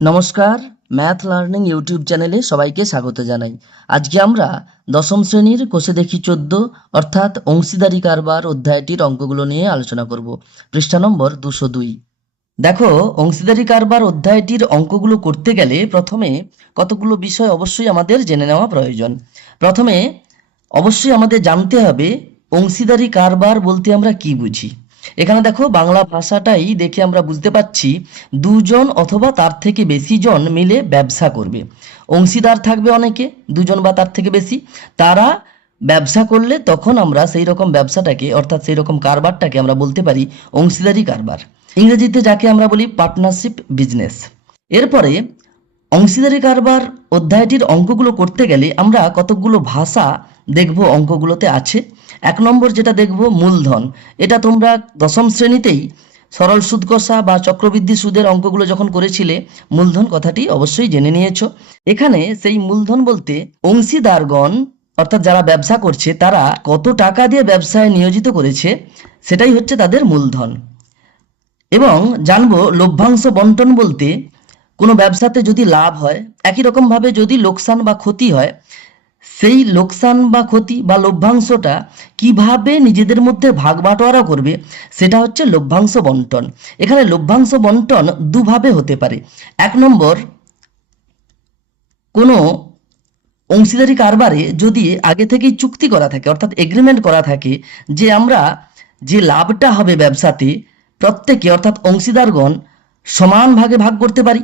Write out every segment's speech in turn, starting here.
নমস্কার math learning YouTube চ্যানেলে সবাইকে স্বাগত জানাই। আজকে আমরা দশম শ্রেণির কোষে দেখি চোদ্দ, অর্থাৎ অংশীদারি কারবার অধ্যায়টির অঙ্কগুলো নিয়ে আলোচনা করব। পৃষ্ঠা নম্বর দুশো দুই। দেখো, অংশীদারি কারবার অধ্যায়টির অঙ্কগুলো করতে গেলে প্রথমে কতগুলো বিষয় অবশ্যই আমাদের জেনে নেওয়া প্রয়োজন। প্রথমে অবশ্যই আমাদের জানতে হবে, অংশীদারি কারবার বলতে আমরা কি বুঝি? এখানে দেখো বাংলা ভাষাটাই দেখে আমরা বুঝতে পারছি দুজন অথবা তার থেকে বেশি জন মিলে ব্যবসা করবে। অংশীদার থাকবে অনেকে, দুজন বা তার থেকে বেশি। তারা ব্যবসা করলে তখন আমরা সেই রকম ব্যবসাটাকে, অর্থাৎ সেই রকম কারবারটাকে আমরা বলতে পারি অংশীদারি কারবার। ইংরেজিতে যাকে আমরা বলি পার্টনারশিপ বিজনেস এরপরে অংশীদারি কারবার অধ্যায়টির অঙ্কগুলো করতে গেলে আমরা কতকগুলো ভাষা দেখব অঙ্কগুলোতে আছে। এক নম্বর যেটা দেখব, মূলধন। এটা তোমরা দশম শ্রেণীতেই সরল সুদ কষা বা চক্রবৃদ্ধি সুদের অঙ্কগুলো যখন করেছিলে, মূলধন কথাটি অবশ্যই জেনে নিয়েছ। এখানে সেই মূলধন বলতে অংশীদারগণ, অর্থাৎ যারা ব্যবসা করছে, তারা কত টাকা দিয়ে ব্যবসায় নিয়োজিত করেছে, সেটাই হচ্ছে তাদের মূলধন। এবং জানব লভ্যাংশ বন্টন বলতে কোনো ব্যবসাতে যদি লাভ হয়, একই রকমভাবে যদি লোকসান বা ক্ষতি হয়, সেই লোকসান বা ক্ষতি বা লভ্যাংশটা কীভাবে নিজেদের মধ্যে ভাগ বাটোয়ারা করবে, সেটা হচ্ছে লভ্যাংশ বন্টন। এখানে লভ্যাংশ বন্টন দুভাবে হতে পারে। এক নম্বর, কোনো অংশীদারি কারবারে যদি আগে থেকেই চুক্তি করা থাকে, অর্থাৎ এগ্রিমেন্ট করা থাকে যে আমরা যে লাভটা হবে ব্যবসাতে, প্রত্যেকে অর্থাৎ অংশীদারগণ সমান ভাগে ভাগ করতে পারি।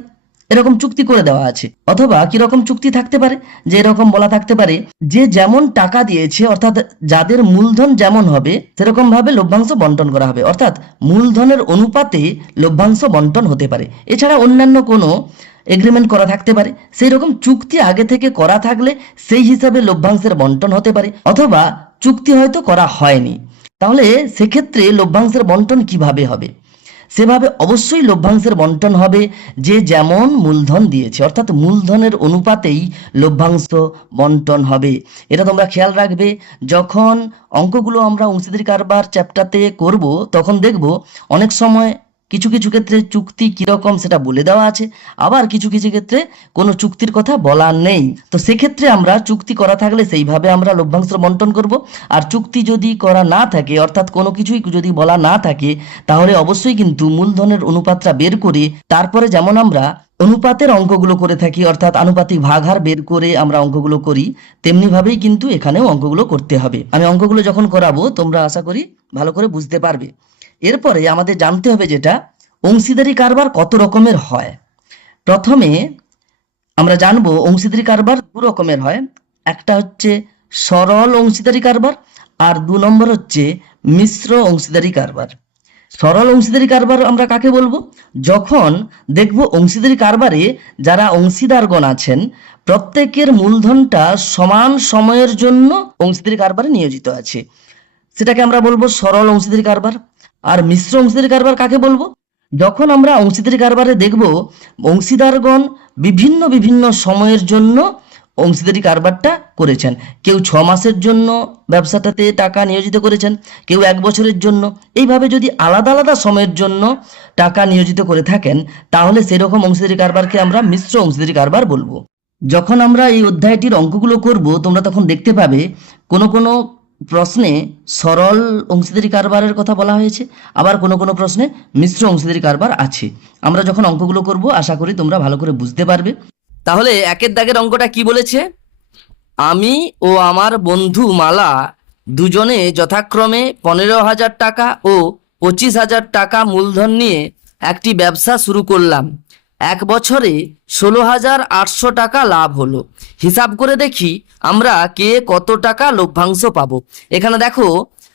এরকম চুক্তি করে দেওয়া আছে। অথবা কীরকম চুক্তি থাকতে পারে? যে এরকম বলা থাকতে পারে, যে যেমন টাকা দিয়েছে, অর্থাৎ যাদের মূলধন যেমন হবে, সেরকম ভাবে লভ্যাংশ বন্টন করা হবে। অর্থাৎ মূলধনের অনুপাতে লভ্যাংশ বন্টন হতে পারে। এছাড়া অন্যান্য কোনো এগ্রিমেন্ট করা থাকতে পারে। সেই রকম চুক্তি আগে থেকে করা থাকলে সেই হিসাবে লভ্যাংশের বন্টন হতে পারে। অথবা চুক্তি হয়তো করা হয়নি। তাহলে সেক্ষেত্রে লভ্যাংশের বন্টন কীভাবে হবে? সেভাবে অবশ্যই লভ্যাংশের বন্টন হবে যে যেমন মূলধন দিয়েছে। অর্থাৎ মূলধনের অনুপাতেই লভ্যাংশ বন্টন হবে। এটা তোমরা খেয়াল রাখবে, যখন অঙ্কগুলো আমরা অংশীদারি কারবার চ্যাপ্টারতে করব, তখন দেখব অনেক সময় কিছু কিছু ক্ষেত্রে চুক্তি কীরকম সেটা বলে দেওয়া আছে, আবার কিছু কিছু ক্ষেত্রে কোনো চুক্তির কথা বলা নেই। তো সেক্ষেত্রে আমরা চুক্তি করা থাকলে সেইভাবে আমরা লভ্যাংশ বন্টন করব। আর চুক্তি যদি করা না থাকে, অর্থাৎ কোনো কিছুই যদি বলা না থাকে, তাহলে অবশ্যই কিন্তু মূলধনের অনুপাতটা বের করে, তারপরে যেমন আমরা অনুপাতের অঙ্কগুলো করে থাকি, অর্থাৎ আনুপাতিক ভাগহার বের করে আমরা অঙ্কগুলো করি, তেমনি ভাবেই কিন্তু এখানেও অঙ্কগুলো করতে হবে। আমি অঙ্কগুলো যখন করাবো, তোমরা আশা করি ভালো করে বুঝতে পারবে। এরপরে আমাদের জানতে হবে যেটা, অংশীদারি কারবার কত রকমের হয়? প্রথমে আমরা জানব অংশীদারি কারবার দু রকমের হয়। একটা হচ্ছে সরল অংশীদারি কারবার আর দু নম্বর হচ্ছে মিশ্র অংশীদারি কারবার। সরল অংশীদারি কারবার আমরা কাকে বলব? যখন দেখব অংশীদারি কারবারে যারা অংশীদারগণ আছেন, প্রত্যেকের মূলধনটা সমান সময়ের জন্য অংশীদারি কারবারে নিয়োজিত আছে। সেটাকে আমরা বলব সরল অংশীদারি কারবার। আর মিশ্র অংশীদারি কারবার কাকে বলব? যখন আমরা অংশীদারি কারবারে দেখব, অংশীদারগণ বিভিন্ন বিভিন্ন সময়ের জন্য অংশীদারি কারবারটা করেছেন। কেউ ছ মাসের জন্য ব্যবসাটাতে টাকা নিয়োজিত করেছেন, কেউ এক বছরের জন্য। এইভাবে যদি আলাদা আলাদা সময়ের জন্য টাকা নিয়োজিত করে থাকেন, তাহলে সেরকম অংশীদারি কারবারকে আমরা মিশ্র অংশীদারি কারবার বলব। যখন আমরা এই অধ্যায়টির অঙ্কগুলো করব, তোমরা তখন দেখতে পাবে, কোনো কোনো প্রশ্নে সরল অংশীদারি কারবারের কথা বলা হয়েছে, আবার কোনো কোনো প্রশ্নে মিশ্র অংশীদারি কারবার আছে। আমরা যখন অঙ্কগুলো করব, আশা করি তোমরা ভালো করে বুঝতে পারবে। তাহলে একের দাগের অঙ্কটা কি বলেছে? আমি ও আমার বন্ধু মালা দুজনে যথাক্রমে পনেরো হাজার টাকা ও পঁচিশ হাজার টাকা মূলধন নিয়ে একটি ব্যবসা শুরু করলাম। এক বছরে ষোলো হাজার আটশো টাকা লাভ হলো। হিসাব করে দেখি আমরা কে কত টাকা লভ্যাংশ পাবো। এখানে দেখো,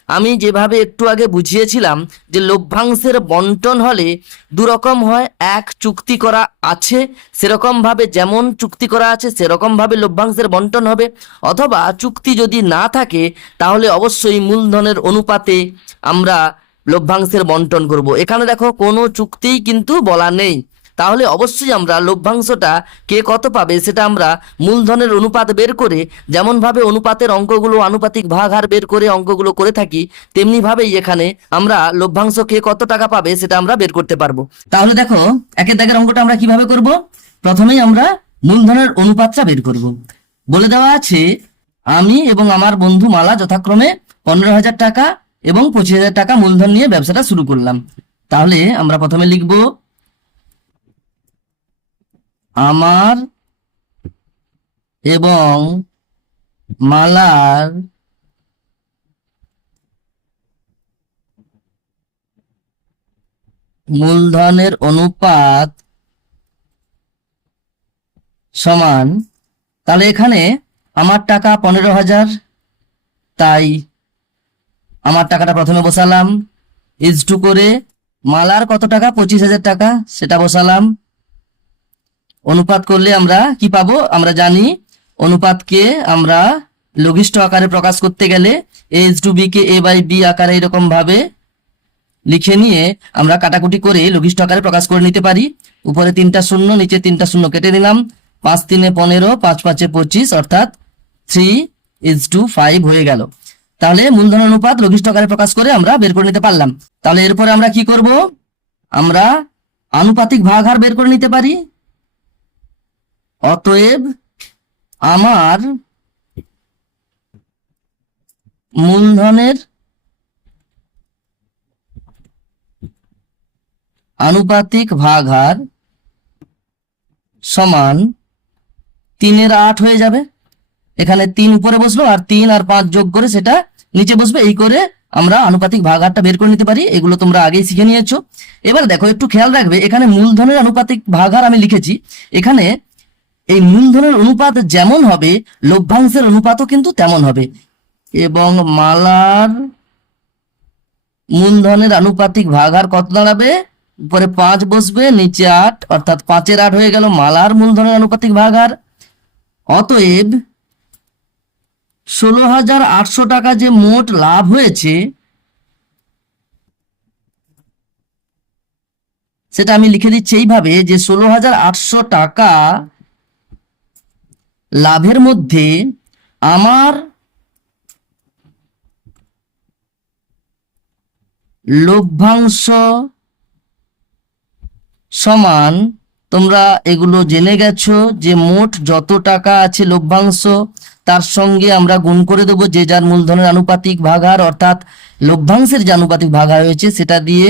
আমি যেভাবে একটু আগে বুঝিয়েছিলাম যে লভ্যাংশের বন্টন হলে দু রকম হয়, এক চুক্তি করা আছে সেরকমভাবে যেমন চুক্তি করা আছে সেরকমভাবে লভ্যাংশের বন্টন হবে। অথবা চুক্তি যদি না থাকে, তাহলে অবশ্যই মূলধনের অনুপাতে আমরা লভ্যাংশের বন্টন করব। এখানে দেখো, কোনো চুক্তিই কিন্তু বলা নেই। তাহলে অবশ্যই আমরা লভ্যাংশটা কে কত পাবে সেটা আমরা মূলধনের অনুপাত বের করে যেমনভাবে অনুপাতের অঙ্কগুলো আনুপাতিক ভাগ হার বের করে অঙ্কগুলো করে থাকি, তেমনিভাবেই এখানে আমরা লভ্যাংশ কে কত টাকা পাবে সেটা আমরা বের করতে পারব। তাহলে দেখো, একের দাগের অঙ্কটা আমরা কীভাবে করব? প্রথমেই আমরা মূলধনের অনুপাতটা বের করব। বলে দেওয়া আছে, আমি এবং আমার বন্ধু মালা যথাক্রমে পনেরো হাজার টাকা এবং পঁচিশ হাজার টাকা মূলধন নিয়ে ব্যবসাটা শুরু করলাম। তাহলে আমরা প্রথমে লিখব আমার এবং মালার মূলধনের অনুপাত সমান। তাহলে এখানে আমার টাকা পনেরো হাজার, তাই আমার টাকাটা প্রথমে বসালাম। ইজ টু করে মালার কত টাকা? পঁচিশ হাজার টাকা, সেটা বসালাম। অনুপাত করলে আমরা কি পাবো? আমরা জানি অনুপাতকে আমরা লঘিষ্ঠ আকারে প্রকাশ করতে গেলে H two B K A by B আকারে এরকম ভাবে লিখে নিয়ে আমরা কাটাকুটি করে লঘিষ্ঠ আকারে প্রকাশ করে নিতে পারি। উপরে তিনটা শূন্য, নিচে তিনটা শূন্য কেটে নিলাম। পাঁচ তিনে পনেরো, পাঁচ পাঁচে পঁচিশ, অর্থাৎ থ্রি ইজ টু ফাইভ হয়ে গেল। তাহলে মূলধন অনুপাত লঘিষ্ঠ আকারে প্রকাশ করে আমরা বের করে নিতে পারলাম। তাহলে এরপরে আমরা কি করব? আমরা আনুপাতিক ভাগ হার বের করে নিতে পারি। অতএব আমার মূলধনের আনুপাতিক ভাগ হার সমান তিনের আট হয়ে যাবে। এখানে তিন উপরে বসল আর তিন আর পাঁচ যোগ করে সেটা নিচে বসবে। এই করে আমরা আনুপাতিক ভাগ হারটা বের করে নিতে পারি। এগুলো তোমরা আগেই শিখে নিয়েছো। এবার দেখো, একটু খেয়াল রাখবে, এখানে মূলধনের আনুপাতিক ভাগ হার আমি লিখেছি। এখানে এই মূলধনের অনুপাত যেমন হবে, লভ্যাংশের অনুপাতও কিন্তু তেমন হবে। এবং মালার মূলধনের আনুপাতিক ভাগ হার কত দাঁড়াবে? উপরে পাঁচ বসবে, নিচে আট, অর্থাৎ পাঁচের আট হয়ে গেল মালার মূলধনের আনুপাতিক ভাগ হার অতএব ষোলো হাজার আটশো টাকা যে মোট লাভ হয়েছে, সেটা আমি লিখে দিচ্ছি এইভাবে যে ষোলো হাজার আটশো টাকা লাভের মধ্যে আমার লভ্যাংশ সমান, তোমরা এগুলো জেনে গেছো যে মোট যত টাকা আছে লভ্যাংশ, তার সঙ্গে আমরা গুণ করে দেবো যে যার মূলধনের আনুপাতিক ভাগার অর্থাৎ লভ্যাংশের যে আনুপাতিক ভাগার হয়েছে সেটা দিয়ে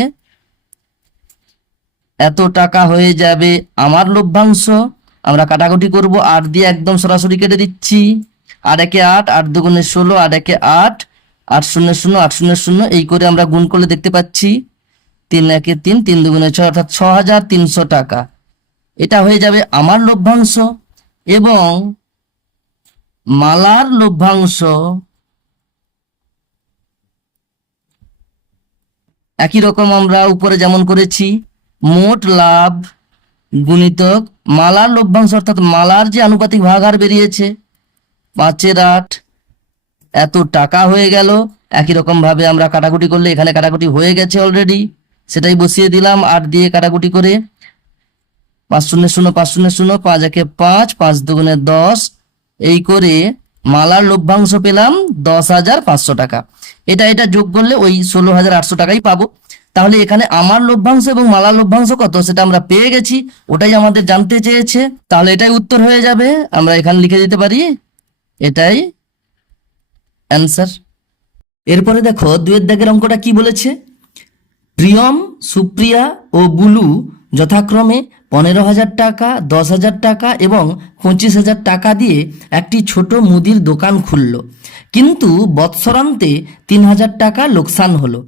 এত টাকা হয়ে যাবে আমার লভ্যাংশ। আমরা কাটাকুটি করব আট দিয়ে একদম সরাসরি কেটে দিচ্ছি। আট একে আট আট দুগুণে ষোলো, আট একে আট আট শূন্য শূন্য, আট শূন্য শূন্য, এই করে আমরা গুণ করলে দেখতে পাচ্ছি। তিন একে তিন তিন দুগুণে ছয়, অর্থাৎ ছ হাজার তিনশো টাকা। এটা হয়ে যাবে আমার লভ্যাংশ এবং মালার লভ্যাংশ। একই রকম আমরা উপরে যেমন করেছি, মোট লাভ গুণিতক মালার লভ্যাংশ, অর্থাৎ মালার যে আনুপাতিক ভাগার বেরিয়েছে, পাঁচের আট, এত টাকা হয়ে গেল। একই রকম ভাবে আমরা কাটাকুটি করলে এখানে কাটাকুটি হয়ে গেছে অলরেডি সেটাই বসিয়ে দিলাম আট দিয়ে কাটাকুটি করে। পাঁচ শূন্য শূন্য, পাঁচ শূন্য শূন্য, পাঁচ একে পাঁচ পাঁচ দুগুণে দশ, এই করে মালার লভ্যাংশ পেলাম দশ হাজার পাঁচশো টাকা। এটা এটা যোগ করলে ওই ষোলো হাজার আটশো টাকাই পাবো। তাহলে এখানে আমার লভ্যাংশ এবং মালার লভ্যাংশ কত? সেটা আমরা পেয়ে গেছি। ওটাই আমাদের জানতে চেয়েছে। তাহলে এটাই উত্তর হয়ে যাবে। আমরা এখানে লিখে দিতে পারি। এটাই অ্যান্সার এরপরে দেখো, দুয়ের দাগের অঙ্কটা কি বলেছে? প্রিয়ম, সুপ্রিয়া ও বুলু যথাক্রমে পনেরো হাজার টাকা, দশ হাজার টাকা এবং পঁচিশ হাজার টাকা দিয়ে একটি ছোট মুদির দোকান খুলল। কিন্তু বৎসরান্তে তিন হাজার টাকা লোকসান হলো।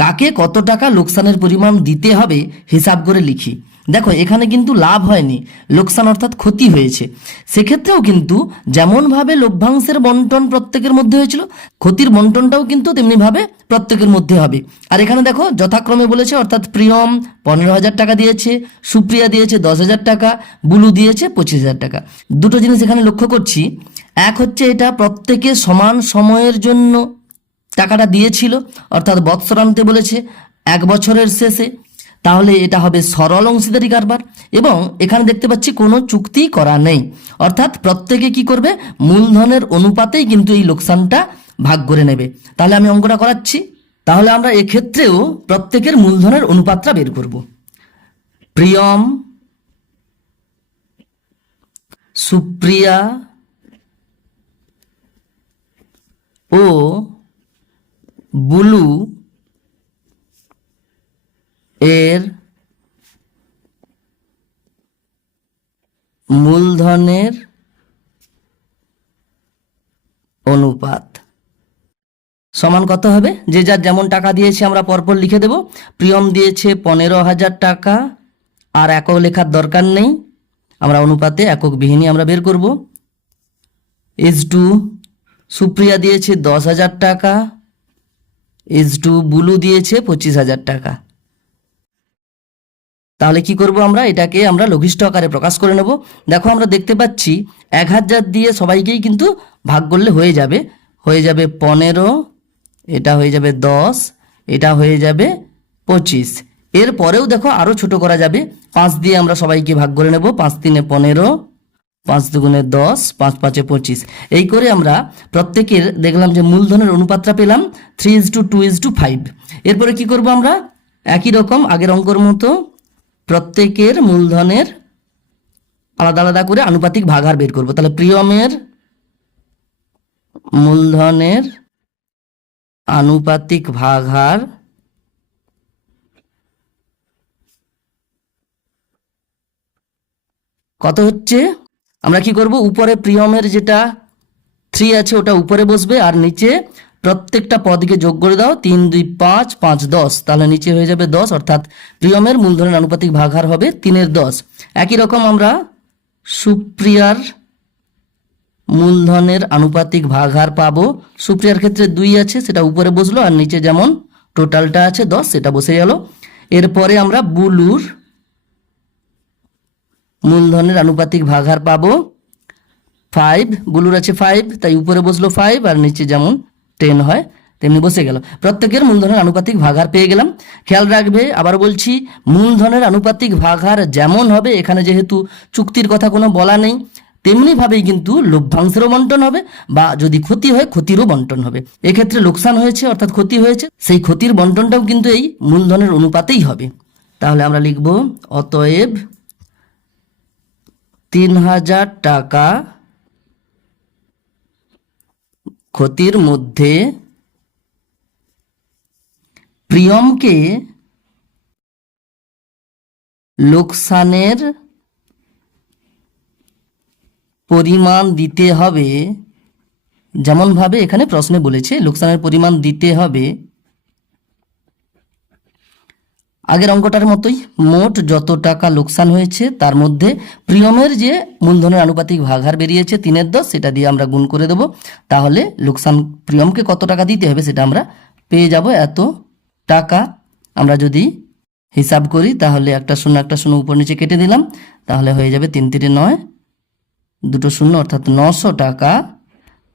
কাকে কত টাকা লোকসানের পরিমাণ দিতে হবে হিসাব করে লিখি। দেখো, এখানে কিন্তু লাভ হয়নি। লোকসান অর্থাৎ ক্ষতি হয়েছে। সেক্ষেত্রেও কিন্তু যেমনভাবে লভ্যাংশের বন্টন প্রত্যেকের মধ্যে হয়েছিল, ক্ষতির বন্টনটাও কিন্তু তেমনিভাবে প্রত্যেকের মধ্যে হবে। আর এখানে দেখো, যথাক্রমে বলেছে, অর্থাৎ প্রিয়ম পনেরো হাজার টাকা দিয়েছে, সুপ্রিয়া দিয়েছে দশ হাজার টাকা, বুলু দিয়েছে পঁচিশ হাজার টাকা। দুটো জিনিস এখানে লক্ষ্য করছি। এক হচ্ছে এটা প্রত্যেকে সমান সময়ের জন্য টাকাটা দিয়েছিল, অর্থাৎ বৎসরান্তে বলেছে, এক বছরের শেষে। তাহলে এটা হবে সরল অংশীদারি কারবার, এবং এখানে দেখতে পাচ্ছি কোনো চুক্তি করা নেই। অর্থাৎ প্রত্যেকে কি করবে? মূলধনের অনুপাতেই কিন্তু এই লোকসানটা ভাগ করে নেবে। তাহলে আমি অঙ্কটা করাচ্ছি। তাহলে আমরা এক্ষেত্রেও প্রত্যেকের মূলধনের অনুপাতটা বের করব। প্রিয়ম, সুপ্রিয়া ও বুলু এর মূলধনের অনুপাত। সমান কত হবে? যে যার যেমন টাকা দিয়েছে আমরা পরপর লিখে দেব। প্রিয়ম দিয়েছে পনেরো হাজার টাকা, আর একক লেখার দরকার নেই। আমরা অনুপাতে একক বিহীনী আমরা বের করব। ইজ টু সুপ্রিয়া দিয়েছে দশ হাজার টাকা ইজ টু বুলু দিয়েছে পঁচিশ হাজার টাকা। তাহলে কি করব আমরা? এটাকে আমরা লঘিষ্ঠ আকারে প্রকাশ করে নেব। দেখো, আমরা দেখতে পাচ্ছি এক হাজার দিয়ে সবাইকেই কিন্তু ভাগ করলে হয়ে যাবে। হয়ে যাবে পনেরো, এটা হয়ে যাবে দশ, এটা হয়ে যাবে পঁচিশ। এরপরেও দেখো আরও ছোট করা যাবে। পাঁচ দিয়ে আমরা সবাইকে ভাগ করে নেব। পাঁচ তিনে পনেরো পাঁচ দুগুণে দশ, পাঁচ পাঁচে পঁচিশ। এই করে আমরা প্রত্যেকের দেখলাম যে মূলধনের অনুপাতটা পেলাম three is two two is two five এরপরে কি করব আমরা? একই রকম আগের অঙ্কর মতো প্রত্যেকের মূলধনের আলাদা আলাদা করে আনুপাতিক ভাগার বের করব। তাহলে প্রিয়মের মূলধনের আনুপাতিক ভাগার কত হচ্ছে? আমরা কি করব? উপরে প্রিয়মের যেটা থ্রি আছে, ওটা উপরে বসবে আর নিচে প্রত্যেকটা পদকে যোগ করে দাও, তিন, দুই, পাঁচ পাঁচ, দশ। তাহলে নিচে হয়ে যাবে দশ, অর্থাৎ প্রিয়মের মূলধনের আনুপাতিক ভাগার হবে তিনের দশ। একই রকম আমরা সুপ্রিয়ার মূলধনের আনুপাতিক ভাগার পাবো। সুপ্রিয়ার ক্ষেত্রে দুই আছে, সেটা উপরে বসল আর নিচে যেমন টোটালটা আছে দশ, সেটা বসে গেল। এরপরে আমরা বুলুর মূলধনের আনুপাতিক ভাগার পাবো ফাইভ বুলুর আছে ফাইভ তাই উপরে বসল ফাইভ আর নিচে যেমন টেন হয়, তেমনি বসে গেল। প্রত্যেকের মূলধনের আনুপাতিক ভাগার পেয়ে গেলাম। খেয়াল রাখবে, আবার বলছি, মূলধনের আনুপাতিক ভাগার যেমন হবে, এখানে যেহেতু চুক্তির কথা কোনো বলা নেই তেমনিভাবেই কিন্তু লভ্যাংশেরও বন্টন হবে বা যদি ক্ষতি হয়, ক্ষতিরও বন্টন হবে। এক্ষেত্রে লোকসান হয়েছে, অর্থাৎ ক্ষতি হয়েছে, সেই ক্ষতির বন্টনটাও কিন্তু এই মূলধনের অনুপাতেই হবে। তাহলে আমরা লিখব, অতএব তিন হাজার টাকা ক্ষতির মধ্যে প্রিয়মকে লোকসানের পরিমাণ দিতে হবে, যেমনভাবে এখানে প্রশ্নে বলেছে, লোকসানের পরিমাণ দিতে হবে। আগের অঙ্কটার মতোই মোট যত টাকা লোকসান হয়েছে, তার মধ্যে প্রিয়মের যে মূলধনের আনুপাতিক ভাগার বেরিয়েছে তিনের দশ, সেটা দিয়ে আমরা গুণ করে দেব। তাহলে লোকসান প্রিয়মকে কত টাকা দিতে হবে সেটা আমরা পেয়ে যাব। এত টাকা আমরা যদি হিসাব করি, তাহলে একটা শূন্য একটা শূন্য উপর নিচে কেটে দিলাম। তাহলে হয়ে যাবে তিন তিনে নয়, দুটো শূন্য অর্থাৎ নশো টাকা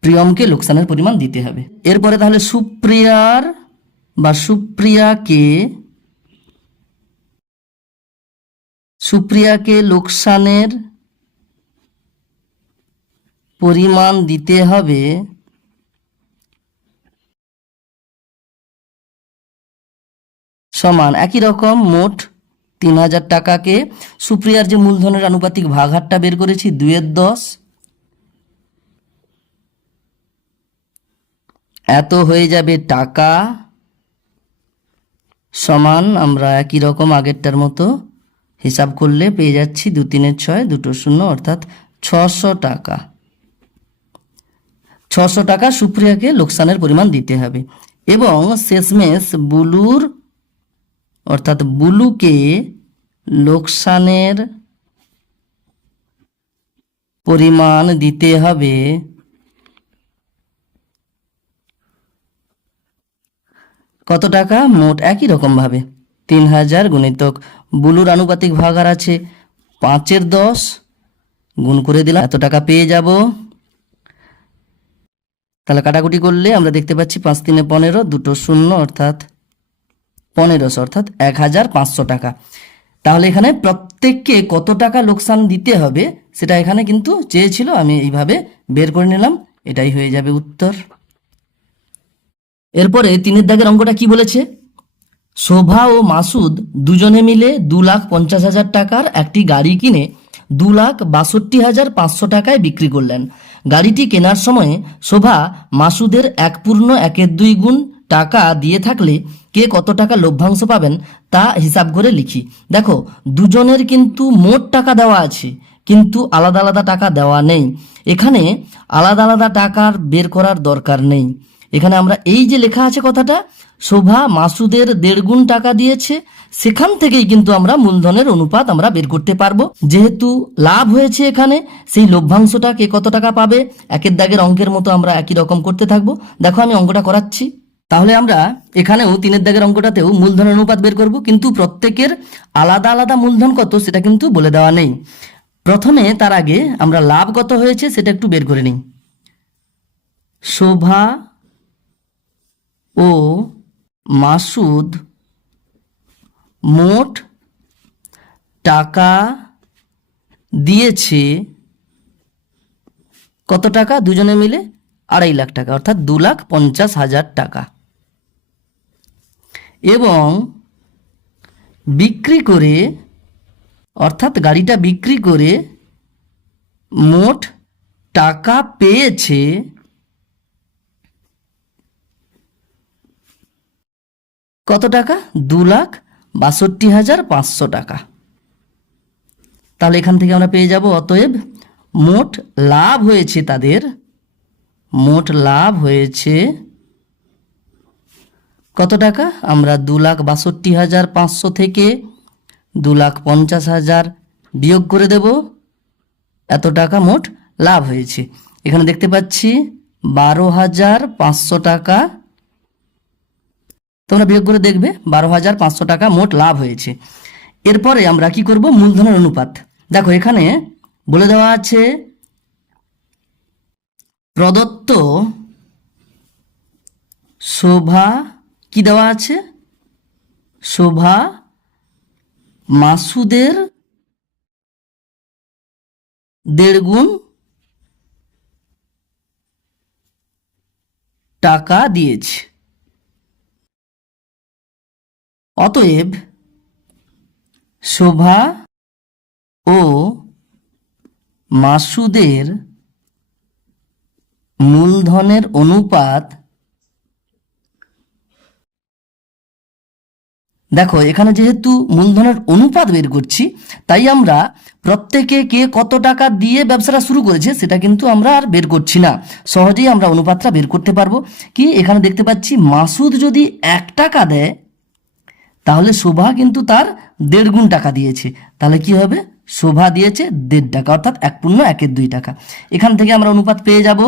প্রিয়মকে লোকসানের পরিমাণ দিতে হবে। এরপরে তাহলে সুপ্রিয়ার বা সুপ্রিয়াকে সুপ্রিয়াকে লোকসানের পরিমাণ দিতে হবে। সমান একই রকম মোট তিন হাজার টাকাকে সুপ্রিয়ার যে মূলধনের আনুপাতিক ভাগহারটা বের করেছি, দুয়ের দশ। এত হয়ে যাবে টাকা। সমান আমরা একই রকম আগেরটার মতো হিসাব করলে পেয়ে যাচ্ছি দু তিনের ছয়, দুটো শূন্য, অর্থাৎ ছশো টাকা। ছশো টাকা সুপ্রিয়াকে লোকসানের পরিমাণ দিতে হবে। এবং শেষমেশ বুলুর, অর্থাৎ বুলুকে লোকসানের পরিমাণ দিতে হবে। কত টাকা? মোট একই রকমভাবে তিন হাজার গুণিতক। বুলুর আনুপাতিক ভাগার আছে পাঁচের দশ। গুণ করে দিলাম, এত টাকা পেয়ে যাব। তাহলে কাটাকুটি করলে আমরা দেখতে পাচ্ছি পাঁচ তিনে পনেরো, দুটো শূন্য অর্থাৎ পনেরোশো অর্থাৎ এক হাজার পাঁচশো টাকা। তাহলে এখানে প্রত্যেককে কত টাকা লোকসান দিতে হবে সেটা এখানে কিন্তু চেয়েছিল, আমি এইভাবে বের করে নিলাম, এটাই হয়ে যাবে উত্তর। এরপরে তিনের দাগের অঙ্কটা কি বলেছে? শোভা ও মাসুদ দুজনে মিলে দু লাখ পঞ্চাশ হাজার টাকার একটি গাড়ি কিনে দু লাখ বাষট্টি হাজার পাঁচশো টাকায় বিক্রি করলেন। গাড়িটি কেনার সময় শোভা মাসুদের এক পূর্ণ একের দুই গুণ টাকা দিয়ে থাকলে কে কত টাকা লভ্যাংশ পাবেন তা হিসাব করে লিখি। দেখো, দুজনের কিন্তু মোট টাকা দেওয়া আছে, কিন্তু আলাদা আলাদা টাকা দেওয়া নেই। এখানে আলাদা আলাদা টাকার বের করার দরকার নেই। এখানে আমরা এই যে লেখা আছে কথাটা, শোভা মাসুদের দেড় গুণ টাকা দিয়েছে, সেখান থেকেই কিন্তু আমরা মূলধনের অনুপাত আমরা বের করতে পারব। যেহেতু লাভ হয়েছে এখানে, সেই লভ্যাংশটা কে কত টাকা পাবে, একের দাগের অঙ্কের মতো আমরা একই রকম করতে থাকব। দেখো আমি অঙ্কটা করাচ্ছি। তাহলে আমরা এখানেও তিনের দাগের অঙ্কটাতেও মূলধনের অনুপাত বের করব, কিন্তু প্রত্যেকের আলাদা আলাদা মূলধন কত সেটা কিন্তু বলে দেওয়া নেই। প্রথমে তার আগে আমরা লাভ কত হয়েছে সেটা একটু বের করে নিই। শোভা ও মাসুদ মোট টাকা দিয়েছে কত টাকা? দুজনে মিলে আড়াই লাখ টাকা, অর্থাৎ দু লাখ পঞ্চাশ হাজার টাকা। এবং বিক্রি করে, অর্থাৎ গাড়িটা বিক্রি করে মোট টাকা পেয়েছে কত টাকা? দু লাখ বাষট্টি হাজার পাঁচশো টাকা। তাহলে এখান থেকে আমরা পেয়ে যাব অতএব মোট লাভ হয়েছে তাদের। মোট লাভ হয়েছে কত টাকা? আমরা দু লাখ বাষট্টি হাজার পাঁচশো থেকে দু লাখ পঞ্চাশ হাজার বিয়োগ করে দেব। এত টাকা মোট লাভ হয়েছে। এখানে দেখতে পাচ্ছি বারো হাজার পাঁচশো টাকা তোমরা বিয়োগ করে দেখবে বারো হাজার পাঁচশো টাকা মোট লাভ হয়েছে। এরপরে আমরা কি করব? মূলধনের অনুপাত। দেখো, এখানে বলে দেওয়া আছে, প্রদত্ত শোভা কি দেওয়া আছে? শোভা মাসুদের দেড় গুণ টাকা দিয়েছে। অতএব শোভা ও মাসুদের মূলধনের অনুপাত দেখো, এখানে যেহেতু মূলধনের অনুপাত বের করছি, তাই আমরা প্রত্যেকে কে কত টাকা দিয়ে ব্যবসাটা শুরু করেছে সেটা কিন্তু আমরা আর বের করছি না। সহজেই আমরা অনুপাতটা বের করতে পারব। কি? এখানে দেখতে পাচ্ছি মাসুদ যদি এক টাকা দেয় তাহলে শোভা কিন্তু তার দেড় গুণ টাকা দিয়েছে। তাহলে কি হবে? শোভা দিয়েছে দেড় টাকা, অর্থাৎ এক পূর্ণ একের দুই টাকা। এখান থেকে আমরা অনুপাত পেয়ে যাব।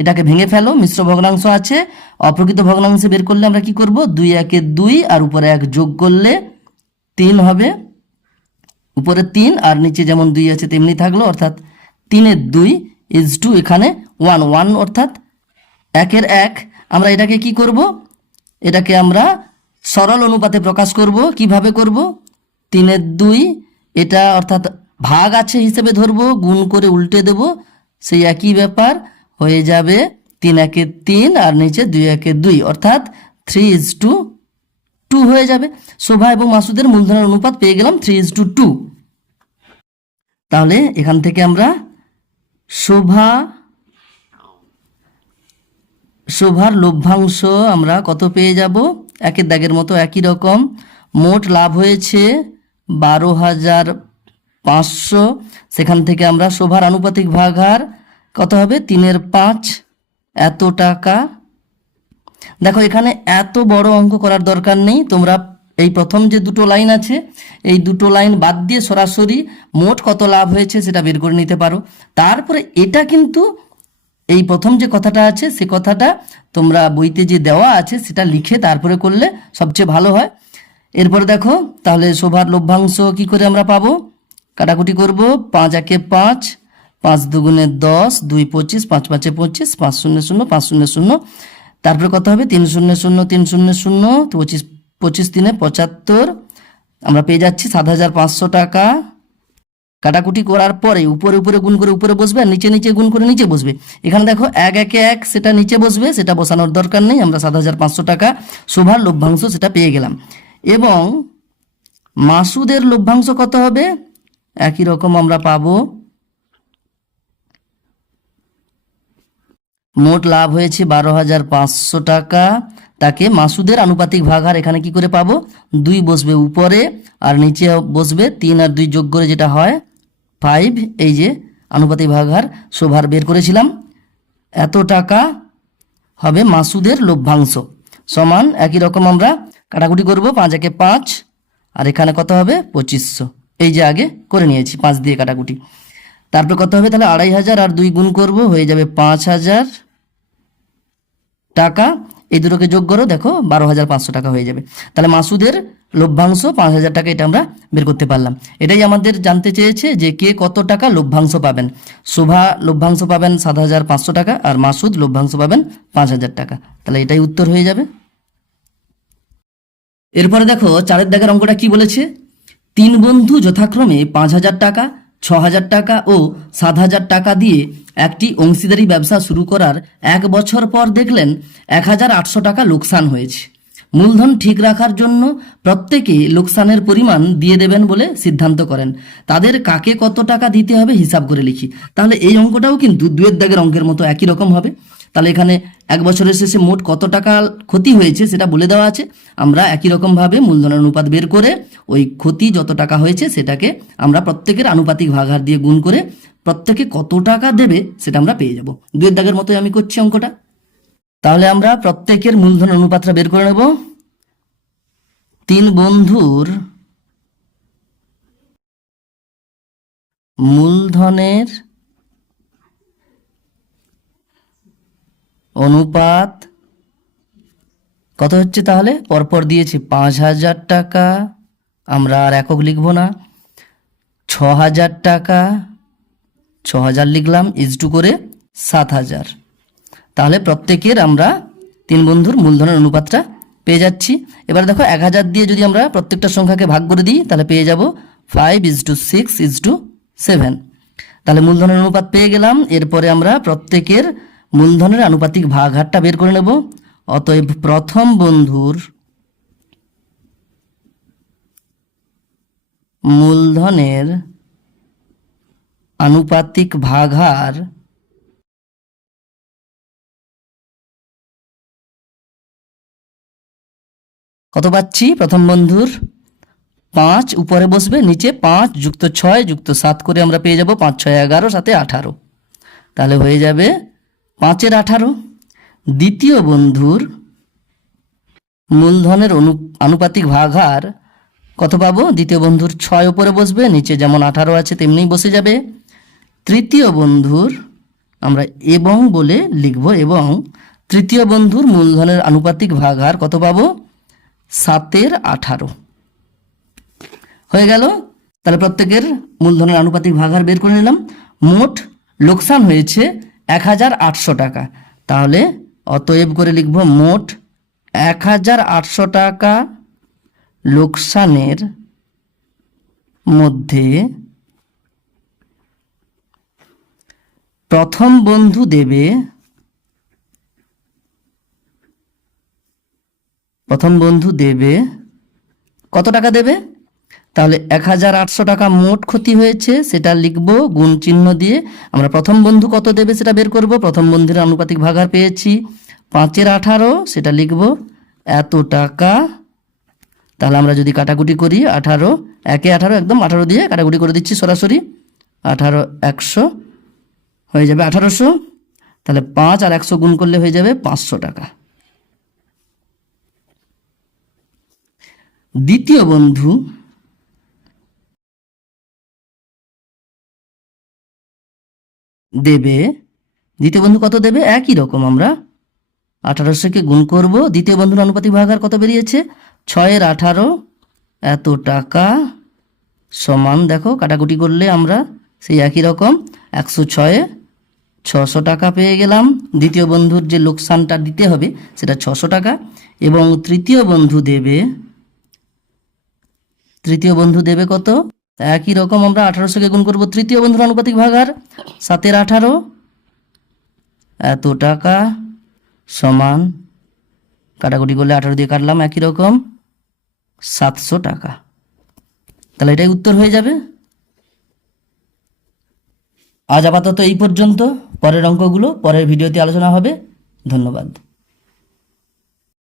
এটাকে ভেঙে ফেলো, মিশ্র ভগ্নাংশ আছে। অপ্রকৃত ভগ্নাংশে বের করলে আমরা কি করব? দুই একের দুই আর উপরে এক যোগ করলে তিন হবে। উপরে তিন আর নিচে যেমন দুই আছে, তেমনি থাকল, অর্থাৎ তিনের দুই ইজ টু এখানে ওয়ান ওয়ান অর্থাৎ একের এক। আমরা এটাকে কি করব? এটাকে আমরা সরল অনুপাতে প্রকাশ করব, কীভাবে করব? তিনের দুই, এটা অর্থাৎ ভাগ আছে হিসেবে ধরবো, গুণ করে উল্টে দেব, সেই একই ব্যাপার হয়ে যাবে তিন একে তিন আর নিচে দুই একে দুই, অর্থাৎ থ্রি ইজ টু টু হয়ে যাবে। শোভা এবং মাসুদের মূলধনের অনুপাত পেয়ে গেলাম থ্রি ইজ টু টু তাহলে এখান থেকে আমরা শোভা, শোভার লভ্যাংশ আমরা কত পেয়ে যাব? একের দাগের মতো একই রকম। মোট লাভ হয়েছে বারো হাজার পাঁচশো। সেখান থেকে আমরা শোভার আনুপাতিক ভাগার কত হবে? তিনের পাঁচ। এত টাকা। দেখো, এখানে এত বড় অঙ্ক করার দরকার নেই। তোমরা এই প্রথম যে দুটো লাইন আছে, এই দুটো লাইন বাদ দিয়ে সরাসরি মোট কত লাভ হয়েছে সেটা বের করে নিতে পারো। তারপরে এটা কিন্তু এই প্রথম যে কথাটা আছে, সে কথাটা তোমরা বইতে যে দেওয়া আছে, সেটা লিখে তারপরে করলে সবচেয়ে ভালো হয়। এরপরে দেখো, তাহলে শোভার লভ্যাংশ কি করে আমরা পাবো? কাটাকুটি করব, পাঁচ একে পাঁচ পাঁচ দুগুণে দশ, দুই পঁচিশ, পাঁচ পাঁচে পঁচিশ, পাঁচ শূন্য শূন্য, পাঁচ শূন্য শূন্য। তারপরে কত হবে? তিন শূন্য শূন্য, তিন শূন্য শূন্য, পঁচিশ পঁচিশ তিনে পঁচাত্তর। আমরা পেয়ে যাচ্ছি সাত হাজার পাঁচশো টাকা। কাটাকুটি করার পরে উপরে উপরে গুণ করে উপরে বসবে আর নিচে নিচে গুণ করে নিচে বসবে। এখানে দেখো এক, একে এক সেটা নিচে বসবে, সেটা বসানোর দরকার নেই, আমরা সাত হাজার পাঁচশো টাকা শোভার লভ্যাংশ সেটা পেয়ে গেলাম। এবং মাসুদের লভ্যাংশ কত হবে? একই রকম আমরা পাবো। মোট লাভ হয়েছে বারো হাজার পাঁচশো টাকা। তাকে মাসুদের আনুপাতিক ভাগার এখানে কি করে পাবো? দুই বসবে উপরে আর নিচে বসবে তিন আর দুই যোগ করে যেটা হয় ফাইভ এই যে আনুপাতিক ভাগার সোভার বের করেছিলাম। এত টাকা হবে মাসুদের লভ্যাংশ। সমান একই রকম আমরা কাটাকুটি করব, পাঁচ একে পাঁচ, আর এখানে কত হবে? পঁচিশশো। এই যে আগে করে নিয়েছি, পাঁচ দিয়ে কাটাকুটি। তারপর কত হবে? তাহলে আড়াই হাজার আর দুই গুণ করব, হয়ে যাবে পাঁচ হাজার টাকা। এই দুটোকে যোগ করো, দেখো, বারো হাজার পাঁচশো টাকা হয়ে যাবে। তাহলে মাসুদের লভ্যাংশ পাঁচ হাজার টাকা এটা আমরা বের করতে পারলাম। এটাই আমাদের জানতে চেয়েছে যে কে কত টাকা লভ্যাংশ পাবেন। শোভা লভ্যাংশ পাবেন সাত হাজার পাঁচশো টাকা আর মাসুদ লভ্যাংশ পাবেন পাঁচ হাজার টাকা। তাহলে এটাই উত্তর হয়ে যাবে। এরপরে দেখো, চারের দাগের অঙ্কটা কি বলেছে? তিন বন্ধু যথাক্রমে পাঁচ হাজার টাকা ছ হাজার টাকা ও সাত হাজার টাকা দিয়ে একটি অংশীদারি ব্যবসা শুরু করার এক বছর পর দেখলেন এক হাজার আটশো টাকা লোকসান হয়েছে। মূলধন ঠিক রাখার জন্য প্রত্যেকে লোকসানের পরিমাণ দিয়ে দেবেন বলে সিদ্ধান্ত করেন। তাদের কাকে কত টাকা দিতে হবে হিসাব করে লিখি। তাহলে এই অঙ্কটাও কিন্তু দুয়ের দাগের অঙ্কের মতো একই রকম হবে। তাহলে এখানে এক বছরের শেষে মোট কত টাকা ক্ষতি হয়েছে সেটা বলে দেওয়া আছে। আমরা একই রকমভাবে মূলধনের অনুপাত বের করে ওই ক্ষতি যত টাকা হয়েছে সেটাকে আমরা প্রত্যেকের আনুপাতিক ভাগার দিয়ে গুণ করে প্রত্যেকে কত টাকা দেবে সেটা আমরা পেয়ে যাব। দুয়ের দাগের মতোই আমি করছি অঙ্কটা। তাহলে আমরা প্রত্যেকের মূলধন অনুপাতটা বের করে নেব। তিন বন্ধুর মূলধনের অনুপাত কত হচ্ছে তাহলে? পরপর দিয়েছি পাঁচ হাজার টাকা। আমরা আর একক লিখব না। ছ হাজার টাকা ছ হাজার লিখলাম ইজটু করে সাত হাজার তাহলে প্রত্যেকের আমরা তিন বন্ধুর মূলধনের অনুপাতটা পেয়ে যাচ্ছি। এবার দেখো, এক হাজার দিয়ে যদি আমরা প্রত্যেকটা সংখ্যাকে ভাগ করে দিই, তাহলে পেয়ে যাব five is two six is two seven তাহলে মূলধনের অনুপাত পেয়ে গেলাম। এরপরে আমরা প্রত্যেকের মূলধনের আনুপাতিক ভাগ হারটা বের করে নেব। অতএব প্রথম বন্ধুর মূলধনের আনুপাতিক ভাগার কত পাচ্ছি? প্রথম বন্ধুর পাঁচ, উপরে বসবে, নিচে পাঁচ, যুক্ত ছয়, যুক্ত সাত করে আমরা পেয়ে যাব পাঁচ, ছয়, এগারো, সাথে আঠারো। তাহলে হয়ে যাবে পাঁচের আঠারো, দ্বিতীয় বন্ধুর মূলধনের অনু, আনুপাতিক ভাগার কত পাবো? দ্বিতীয় বন্ধুর ছয় ওপরে বসবে, নিচে যেমন আঠারো আছে তেমনি বসে যাবে। তৃতীয় বন্ধুর আমরা এবং বলে লিখব এবং তৃতীয় বন্ধুর মূলধনের আনুপাতিক ভাগার কত পাবো? সাতের আঠারো। হয়ে গেল? তাহলে প্রত্যেকের মূলধনের আনুপাতিক ভাগার বের করে নিলাম। মোট লোকসান হয়েছে এক হাজার আটশো টাকা। তাহলে অতএব করে লিখব মোট এক হাজার আটশো টাকা লোকসানের মধ্যে প্রথম বন্ধু দেবে, প্রথম বন্ধু দেবে, কত টাকা দেবে? তাহলে এক হাজার আটশো টাকা মোট ক্ষতি হয়েছে, সেটা লিখব, গুণ চিহ্ন দিয়ে। আমরা প্রথম বন্ধু কত দেবে সেটা বের করব? প্রথম বন্ধুর আনুপাতিক ভাগার পেয়েছি। পাঁচের আঠারো, সেটা লিখব, এত টাকা। তাহলে আমরা যদি কাটাকুটি করি, আঠারো, একে আঠারো, একদম আঠারো দিয়ে কাটাকুটি করে দিচ্ছি সরাসরি। আঠারো, একশো, হয়ে যাবে আঠারোশো। তাহলে পাঁচ আর একশো গুণ করলে হয়ে যাবে পাঁচশো টাকা। দ্বিতীয় বন্ধু দেবে। দ্বিতীয় বন্ধু কত দেবে? একই রকম আমরা। আঠারোশোকে গুণ করব। দ্বিতীয় বন্ধুর অনুপাতিক ভাগার কত বেরিয়েছে? ছয়ের আঠারো। এত টাকা সমান, দেখো, কাটাকুটি করলে আমরা সেই একই রকম। একশো ছয়ে ছশো টাকা পেয়ে গেলাম। দ্বিতীয় বন্ধুর যে লোকসানটা দিতে হবে, সেটা ছশো টাকা। এবং তৃতীয় বন্ধু দেবে, তৃতীয় বন্ধু দেবে কত? একই রকম আমরা আঠারোশোকে গুণ করব তৃতীয় বন্ধুর আনুপাতিক ভাগার সাতের আঠারো। এত টাকা সমান কাটাকুটি করলে আঠারো দিয়ে কাটলাম একই রকম সাতশো টাকা। তাহলে এটাই উত্তর হয়ে যাবে। আজ আপাতত এই পর্যন্ত। পরের অঙ্কগুলো পরের ভিডিওতে আলোচনা হবে। ধন্যবাদ।